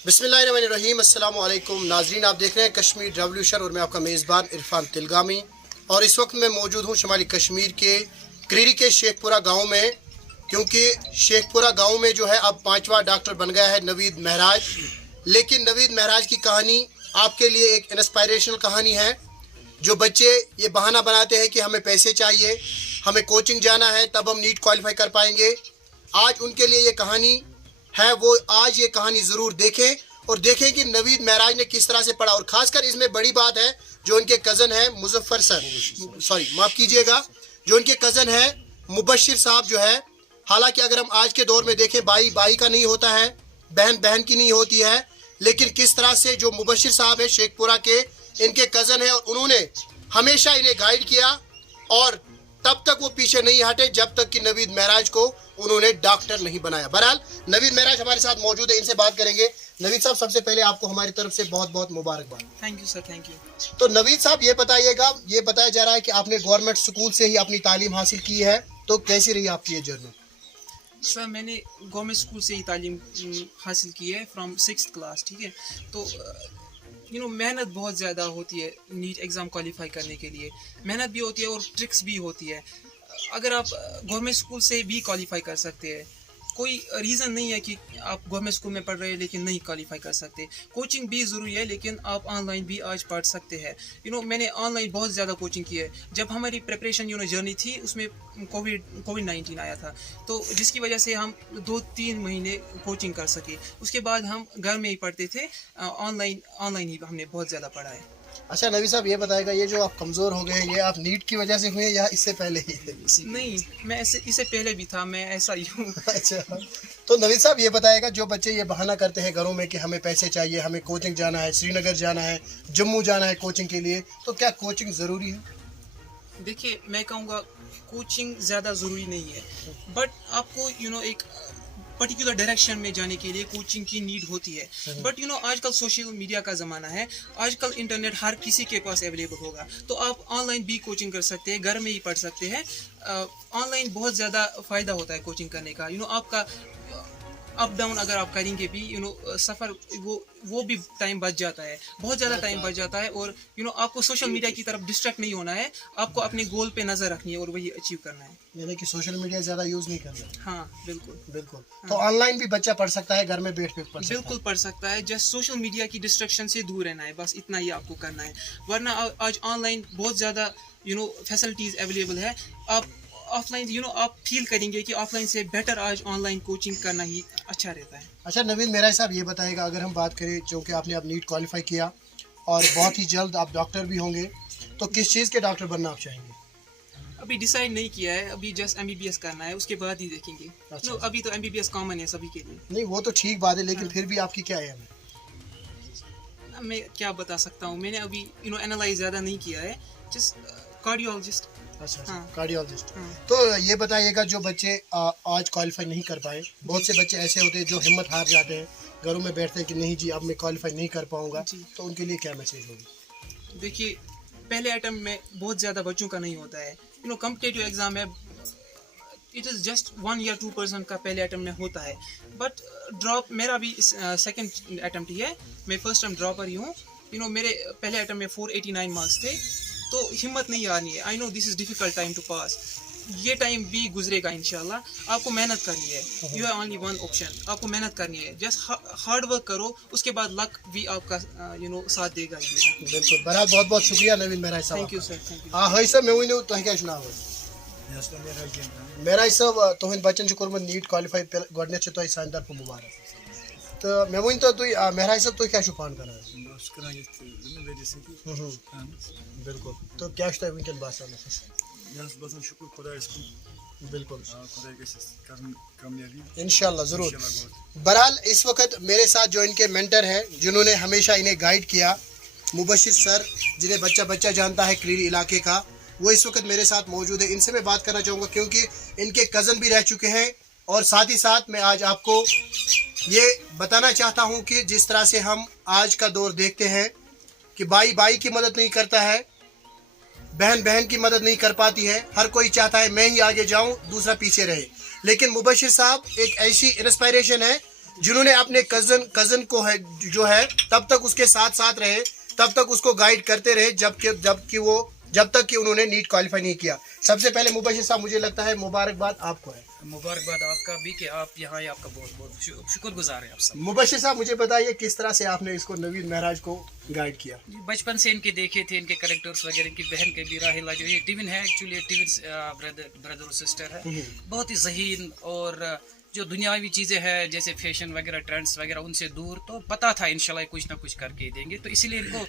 बिस्मिल्लाहिर्रहमानिर्रहीम। अस्सलाम वालेकुम नाजरीन, आप देख रहे हैं कश्मीर रेवोल्यूशन और मैं आपका मेज़बान इरफान तिलगामी। और इस वक्त मैं मौजूद हूँ शुमाली कश्मीर के क्रीरी के शेखपुरा गांव में, क्योंकि शेखपुरा गांव में जो है अब 5वां डॉक्टर बन गया है नवीद महराज। लेकिन नवीद महराज की कहानी आपके लिए एक इंस्पायरेशनल कहानी है। जो बच्चे ये बहाना बनाते हैं कि हमें पैसे चाहिए, हमें कोचिंग जाना है, तब हम नीट क्वालिफाई कर पाएंगे, आज उनके लिए ये कहानी है। वो आज ये कहानी ज़रूर देखें और देखें कि नवीद महराज ने किस तरह से पढ़ा। और ख़ासकर इसमें बड़ी बात है, जो उनके कज़न है मुजफ्फर माफ़ कीजिएगा, जो उनके कज़न है मुबशिर साहब जो है। हालांकि अगर हम आज के दौर में देखें, भाई भाई का नहीं होता है, बहन बहन की नहीं होती है, लेकिन किस तरह से जो मुबशिर साहब है शेखपुरा के, इनके कज़न है और उन्होंने हमेशा इन्हें गाइड किया और तब तक वो पीछे नहीं हटे जब तक कि नवीद महराज को उन्होंने डॉक्टर नहीं बनाया। बहरहाल नवीद महराज हमारे साथ मौजूद है, इनसे बात करेंगे। नवीद साहब, सबसे पहले आपको हमारी तरफ से बहुत बहुत मुबारकबाद। Thank you sir, thank you. तो नवीद साहब, ये बताइएगा, ये बताया जा रहा है कि आपने गवर्नमेंट स्कूल से ही अपनी तालीम हासिल की है, तो कैसी रही आपकी ये जर्नी? सर, मैंने गवर्नमेंट स्कूल से ही तालीम हासिल की है फ्रॉम 6th क्लास, ठीक है। तो मेहनत बहुत ज़्यादा होती है नीट एग्ज़ाम क्वालिफाई करने के लिए। मेहनत भी होती है और ट्रिक्स भी होती है। अगर आप गवर्नमेंट स्कूल से भी क्वालिफाई कर सकते हैं, कोई रीज़न नहीं है कि आप गवर्नमेंट स्कूल में पढ़ रहे हैं लेकिन नहीं क्वालिफाई कर सकते। कोचिंग भी ज़रूरी है, लेकिन आप ऑनलाइन भी आज पढ़ सकते हैं। मैंने ऑनलाइन बहुत ज़्यादा कोचिंग की है। जब हमारी प्रिपरेशन जर्नी थी, उसमें कोविड-19 आया था, तो जिसकी वजह से हम 2-3 महीने कोचिंग कर सके। उसके बाद हम घर में ही पढ़ते थे, ऑनलाइन ही हमने बहुत ज़्यादा पढ़ा है। अच्छा नवीद साहब, ये बताएगा, ये जो आप कमज़ोर हो गए, ये आप नीट की वजह से हुए या इससे पहले ही? नहीं, मैं इससे पहले भी था, मैं ऐसा ही हूँ। अच्छा, तो नवीद साहब ये बताएगा, जो बच्चे ये बहाना करते हैं घरों में कि हमें पैसे चाहिए, हमें कोचिंग जाना है, श्रीनगर जाना है, जम्मू जाना है कोचिंग के लिए, तो क्या कोचिंग ज़रूरी है? देखिए, मैं कहूँगा कोचिंग ज़्यादा ज़रूरी नहीं है, बट आपको एक पर्टिकुलर डायरेक्शन में जाने के लिए कोचिंग की नीड होती है। बट आजकल सोशल मीडिया का ज़माना है, आजकल इंटरनेट हर किसी के पास अवेलेबल होगा, तो आप ऑनलाइन भी कोचिंग कर सकते हैं, घर में ही पढ़ सकते हैं। ऑनलाइन बहुत ज़्यादा फ़ायदा होता है कोचिंग करने का। आपका अप डाउन अगर आप करेंगे भी, सफ़र वो भी टाइम बच जाता है, बहुत ज़्यादा टाइम बच जाता है। और आपको सोशल मीडिया की तरफ डिस्ट्रैक्ट नहीं होना है, आपको अपने गोल पे नज़र रखनी है और वही अचीव करना है। यानी कि सोशल मीडिया ज़्यादा यूज़ नहीं करना। हाँ, बिल्कुल बिल्कुल। तो ऑनलाइन भी बच्चा पढ़ सकता है, घर में बैठ कर पढ़ सकता है? बिल्कुल पढ़ सकता है। जस्ट सोशल मीडिया की डिस्ट्रैक्शन से दूर रहना है, बस इतना ही आपको करना है। वरना आज ऑनलाइन बहुत ज़्यादा फैसिलिटीज़ अवेलेबल है। आप ऑफलाइन आप फील करेंगे कि ऑफलाइन से बेटर आज ऑनलाइन कोचिंग करना ही अच्छा रहता है। अच्छा नवीद महराज साहब, ये बताएगा, अगर हम बात करें, चूँकि आपने अब नीट क्वालिफाई किया और बहुत ही जल्द आप डॉक्टर भी होंगे, तो किस चीज़ के डॉक्टर बनना आप चाहेंगे? अभी डिसाइड नहीं किया है, अभी जस्ट MBBS करना है, उसके बाद ही देखेंगे। अच्छा। अभी तो MBBS कॉमन है सभी के लिए। नहीं, वो तो ठीक बात है, लेकिन फिर भी आपकी क्या है? मैं क्या बता सकता हूँ, मैंने अभी एनालाइज ज़्यादा नहीं किया है, जस्ट कार्डियोलॉजिस्ट। अच्छा, हाँ। कार्डियोलॉजिस्ट। हाँ। तो ये बताइएगा, जो बच्चे आज क्वालिफाई नहीं कर पाए, बहुत से बच्चे ऐसे होते हैं जो हिम्मत हार जाते हैं, घरों में बैठते हैं कि नहीं जी अब मैं क्वालिफाई नहीं कर पाऊंगा, तो उनके लिए क्या मैसेज होगी? देखिए, पहले अटेम्प्ट में बहुत ज़्यादा बच्चों का नहीं होता है। कॉम्पिटिटिव एग्ज़ाम है, इट इज़ जस्ट 1 या 2% का पहले अटेम्प्ट में होता है। बट ड्रॉप मेरा भी सेकंड अटेम्प्ट ही है, मैं फर्स्ट टाइम ड्रॉपर ही हूँ। मेरे पहले अटेम्प्ट में 489 मार्क्स थे, तो हिम्मत नहीं आनी है। I know this is difficult time to pass, ये टाइम भी गुजरेगा इंशाल्लाह। आपको मेहनत करनी है, you have only one option, आपको मेहनत करनी है। जस्ट हार्ड वर्क करो, उसके बाद लक भी आपका साथ देगा ही देगा। बिल्कुल। बहरहाल बहुत बहुत शुक्रिया नवीद महराज साहब। Thank you sir, thank you. हाँ सर, मैं वही तुम क्या नाम? महराज साहब, तुहंद बच्चन कोर्मुत नीट क्वालिफाई गोडनेथ तुह सान तरफ मुबारक। तो मैं वन तो तुम महराज साहब, तुम क्या पान कर? बिल्कुल। तो क्या वनकन बासान? बिल्कुल, इंशाल्लाह ज़रूर। बहरहाल इस वक्त मेरे साथ जो इनके मेंटर हैं, जिन्होंने हमेशा इन्हें गाइड किया, मुबशिर सर, जिन्हें बच्चा बच्चा जानता है क्रीरी इलाके का, वो इस वक्त मेरे साथ मौजूद है। इनसे मैं बात करना चाहूँगा, क्योंकि इनके कज़न भी रह चुके हैं। और साथ ही साथ मैं आज आपको ये बताना चाहता हूँ कि जिस तरह से हम आज का दौर देखते हैं कि भाई भाई की मदद नहीं करता है, बहन बहन की मदद नहीं कर पाती है, हर कोई चाहता है मैं ही आगे जाऊं, दूसरा पीछे रहे। लेकिन मुबशिर साहब एक ऐसी इंस्पायरेशन है जिन्होंने अपने कजन को है जो है तब तक उसके साथ रहे, तब तक उसको गाइड करते रहे जब तक कि उन्होंने नीट क्वालिफाई नहीं किया। सबसे पहले मुबशिर साहब मुझे लगता है मुबारकबाद आपको है। मुबारकबाद आपका भी कि आप यहाँ आए, आपका बहुत बहुत शुक्रगुजार है आप सब। मुबशिर साहब मुझे बताइए किस तरह से आपने इसको नवीद महराज को गाइड किया? बचपन से इनके देखे थे, इनके करेक्टर्स वगैरह, इनकी बहन के भी राहिला जो ये टिविन है, एक्चुअली टिविन ब्रदर और सिस्टर है, बहुत ही ज़हीन और जो दुनियावी चीज़ें हैं जैसे फैशन वगैरह ट्रेंड्स वगैरह उनसे दूर, तो पता था इंशाल्लाह कुछ ना कुछ करके ही देंगे। तो इसीलिए इनको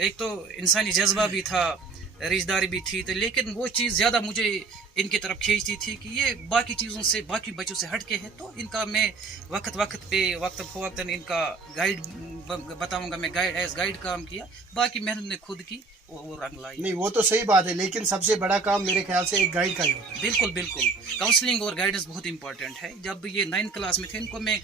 एक तो इंसानी जज्बा भी था, रिश्तेदारी भी थी, तो लेकिन वो चीज़ ज़्यादा मुझे इनकी तरफ खींचती थी कि ये बाकी चीज़ों से, बाकी बच्चों से हट के है। तो इनका मैं वक्त इनका गाइड बताऊंगा, मैं गाइड काम किया, बाकी मेहनत ने खुद की वो रंग लाई। नहीं वो तो सही बात है, लेकिन सबसे बड़ा काम मेरे ख्याल से एक गाइड का ही होता है। बिल्कुल बिल्कुल, काउंसलिंग और गाइडेंस बहुत इंपॉर्टेंट है। जब ये 9th क्लास में थे, इनको मैं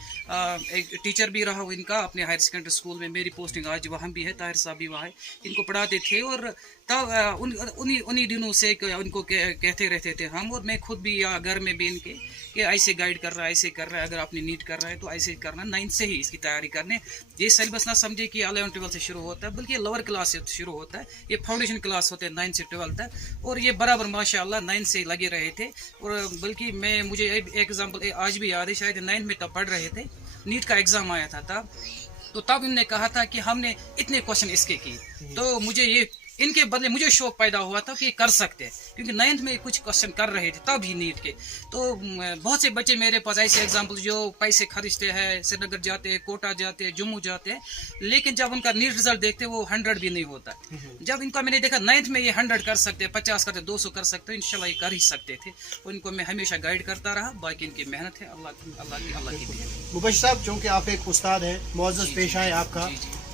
एक टीचर भी रहा हूँ इनका अपने हायर सेकेंडरी स्कूल में, मेरी पोस्टिंग आज वहाँ भी है, ताहिर साहब भी वहाँ है, इनको पढ़ाते थे। और तब उन्हीं दिनों से उनको कहते रहते थे हम, और मैं खुद भी या घर में भी इनके कि ऐसे गाइड कर रहा है, ऐसे कर रहा है, अगर आपने नीट कर रहा है तो ऐसे करना, 9th से ही इसकी तैयारी करने। ये सिलेबस ना समझे कि 11-12 से शुरू होता है, बल्कि ये लोअर क्लास से शुरू होता है, ये फाउंडेशन क्लास होते हैं 9 से 12 तक। और ये बराबर माशाल्लाह 9 से लगे रहे थे। और बल्कि मुझे एक एग्जाम्पल आज भी याद है, शायद 9 में तब पढ़ रहे थे, नीट का एग्ज़ाम आया था तब, तो तब इन्होंने कहा था कि हमने इतने क्वेश्चन इसके किए। तो मुझे ये इनके बदले मुझे शौक पैदा हुआ था कि ये कर सकते हैं, क्योंकि 9th में कुछ क्वेश्चन कर रहे थे तब ही नीट के। तो बहुत से बच्चे मेरे पास ऐसे एग्जाम्पल जो पैसे खरीदते हैं, श्रीनगर जाते हैं, कोटा जाते हैं, जम्मू जाते हैं, लेकिन जब उनका नीट रिजल्ट देखते हैं वो 100 भी नहीं होता। जब इनका मैंने देखा 9th में ये 100 कर सकते हैं, 50 करते, 200 कर सकते हैं, इंशाल्लाह ये कर ही सकते थे। उनको मैं हमेशा गाइड करता रहा, बाकी इनकी मेहनत है, अल्लाह की देन। मुबशिर साहब, चूँकि आप एक उस्ताद हैं, मुअज़्ज़ज़ पेशा है आपका,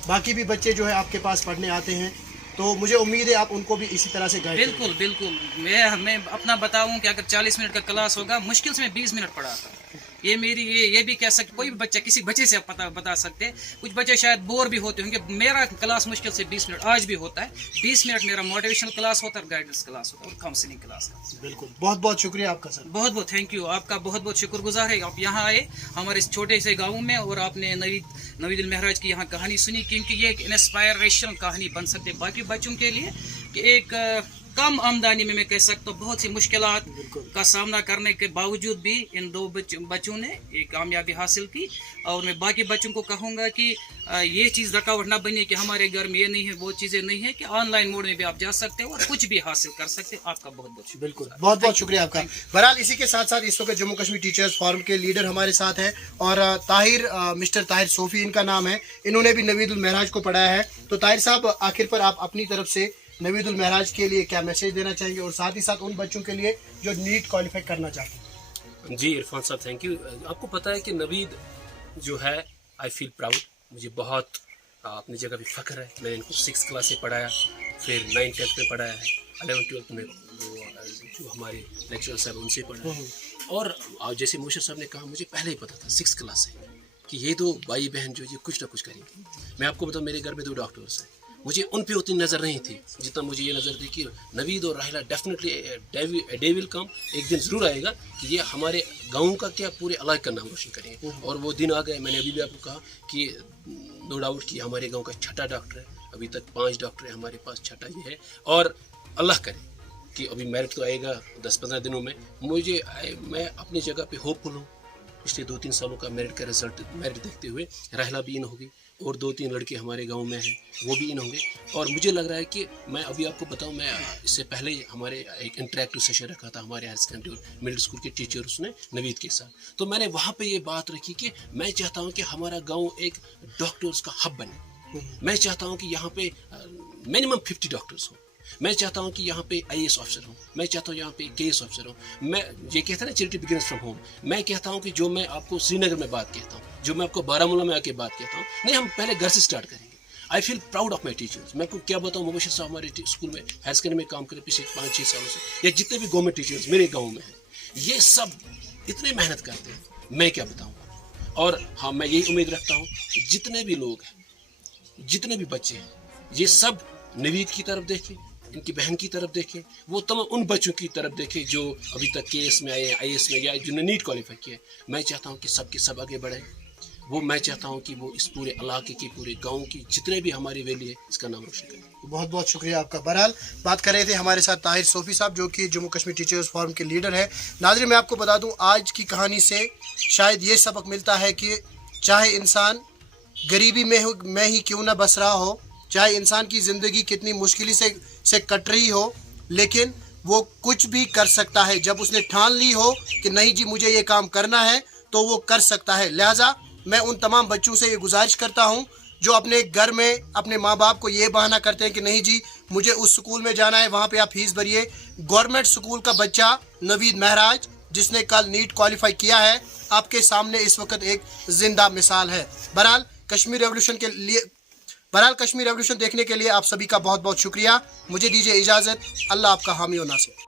बाकी भी बच्चे जो है आपके पास पढ़ने आते हैं, तो मुझे उम्मीद है आप उनको भी इसी तरह से गाइड बिल्कुल बिल्कुल। मैं अपना बताऊं कि अगर 40 मिनट का क्लास होगा, मुश्किल से मैं 20 मिनट पढ़ाता हूँ। ये भी कह सकते, कोई भी बच्चा किसी बच्चे से बता सकते हैं। कुछ बच्चे शायद बोर भी होते होंगे, मेरा क्लास मुश्किल से 20 मिनट आज भी होता है। 20 मिनट मेरा मोटिवेशनल क्लास होता है, गाइडेंस क्लास होता है और काउंसलिंग क्लास का। बिल्कुल, बहुत बहुत शुक्रिया आपका सर। बहुत बहुत थैंक यू, आपका बहुत बहुत शुक्रगुजार है। आप यहाँ आए हमारे इस छोटे से गाँव में, और आपने नवीद महराज की यहाँ कहानी सुनी, क्योंकि ये एक इंस्पायरेशनल कहानी बन सकती है बाकी बच्चों के लिए कि एक कम आमदनी में मैं कह सकता हूँ बहुत सी मुश्किलात का सामना करने के बावजूद भी इन 2 बच्चों ने एक कामयाबी हासिल की। और मैं बाकी बच्चों को कहूँगा कि ये चीज़ रुकावट ना बने कि हमारे घर में ये नहीं है, वो चीज़ें नहीं है, कि ऑनलाइन मोड में भी आप जा सकते हो और कुछ भी हासिल कर सकते हो। आपका बहुत बहुत शुक्रिया। बिल्कुल, बहुत बहुत शुक्रिया आपका। बहरहाल इसी के साथ साथ इस वक्त जम्मू कश्मीर टीचर्स फोरम के लीडर हमारे साथ हैं, और मिस्टर ताहिर सोफी इनका नाम है, इन्होंने भी नवीदुल महराज को पढ़ाया है। तो ताहिर साहब, आखिर पर आप अपनी तरफ से नवीदुल महराज के लिए क्या मैसेज देना चाहेंगे, और साथ ही साथ उन बच्चों के लिए जो नीट क्वालिफाई करना चाहते हैं? जी इरफान साहब, थैंक यू। आपको पता है कि नवीद जो है, आई फील प्राउड, मुझे बहुत अपनी जगह भी फ़ख्र है। मैंने इनको 6th क्लास से पढ़ाया, फिर 9th 10th में पढ़ाया है, 11th 12th में जो हमारे लेक्चरर साहब उनसे पढ़ा है। और जैसे मोशर साहब ने कहा, मुझे पहले ही पता था 6th क्लास से कि ये 2 भाई बहन जो ये कुछ ना कुछ करेंगे। मैं आपको बताऊँ, मेरे घर में 2 डॉक्टर्स हैं, मुझे उन पे उतनी नज़र नहीं थी जितना मुझे ये नज़र थी कि नवीद और राहिला डेफिनेटली डे विल कम, एक दिन ज़रूर आएगा कि ये हमारे गाँव का क्या पूरे इलाके का नाम रोशन करेंगे। और वो दिन आ गए। मैंने अभी भी आपको कहा कि नो डाउट कि हमारे गांव का 6ठा डॉक्टर है, अभी तक 5 डॉक्टर है हमारे पास, 6ठा ये है। और अल्लाह करे कि अभी मेरिट तो आएगा 10-15 दिनों में। मैं अपनी जगह पे होपफुल हूँ। पिछले 2-3 सालों का मेरिट का रिजल्ट देखते हुए राहिला भी इन होगी, और 2-3 लड़के हमारे गांव में हैं वो भी इन होंगे। और मुझे लग रहा है कि मैं अभी आपको बताऊं, मैं इससे पहले हमारे एक इंटरेक्टिव सेशन रखा था हमारे हायर सेकेंडरी और मिडिल स्कूल के टीचर्स ने नवीद के साथ, तो मैंने वहाँ पे ये बात रखी कि मैं चाहता हूँ कि हमारा गाँव एक डॉक्टर्स का हब बने। मैं चाहता हूँ कि यहाँ पे मिनिमम 50 डॉक्टर्स हो। मैं चाहता हूँ कि यहाँ पे IAS ऑफिसर हूँ, मैं चाहता हूँ यहाँ पे KS ऑफिसर हूँ। मैं ये कहता है ना, चैरिटी बिगिनर्स फ्रॉम होम। मैं कहता हूँ कि जो मैं आपको श्रीनगर में बात कहता हूँ, जो मैं आपको बारामूला में आके बात कहता हूँ, नहीं, हम पहले घर से स्टार्ट करेंगे। I feel proud of my teachers. मैं आपको क्या बताऊँ, मुबशिर साहब हमारे स्कूल में हायर सेकेंडरी में काम करे पिछले 5-6 सालों से, या जितने भी गवर्नमेंट टीचर्स मेरे गाँव में हैं, ये सब इतने मेहनत करते हैं, मैं क्या बताऊँ। और हाँ, मैं यही उम्मीद रखता हूँ जितने भी लोग हैं, जितने भी बच्चे हैं, ये सब नवीद की तरफ देखें, इनकी बहन की तरफ देखें, वो तमाम उन बच्चों की तरफ देखें जो अभी तक केएस में आए, आईएएस में गए, जिन्होंने नीट क्वालिफाई किया है। मैं चाहता हूँ कि सब के सब आगे बढ़ें। वो मैं चाहता हूँ कि वो इस पूरे इलाके की, पूरे गांव की, जितने भी हमारी वैली है, इसका नाम रोशन करें। बहुत बहुत शुक्रिया आपका। बहरहाल बात कर रहे थे हमारे साथ ताहिर सोफी साहब, जो कि जम्मू कश्मीर टीचर्स फोरम के लीडर है। नाज़रीन, मैं आपको बता दूं, आज की कहानी से शायद ये सबक मिलता है कि चाहे इंसान गरीबी में ही क्यों ना बस रहा हो, चाहे इंसान की ज़िंदगी कितनी मुश्किल से कट रही हो, लेकिन वो कुछ भी कर सकता है। जब उसने ठान ली हो कि नहीं जी मुझे ये काम करना है, तो वो कर सकता है। लिहाजा मैं उन तमाम बच्चों से ये गुजारिश करता हूँ जो अपने घर में अपने माँ बाप को ये बहाना करते हैं कि नहीं जी मुझे उस स्कूल में जाना है, वहाँ पे आप फीस भरिए। गवर्नमेंट स्कूल का बच्चा नवीद महराज, जिसने कल नीट क्वालिफाई किया है, आपके सामने इस वक्त एक जिंदा मिसाल है। बहरहाल कश्मीर रेवोल्यूशन देखने के लिए आप सभी का बहुत बहुत शुक्रिया। मुझे दीजिए इजाज़त। अल्लाह आपका हामी और नासिर।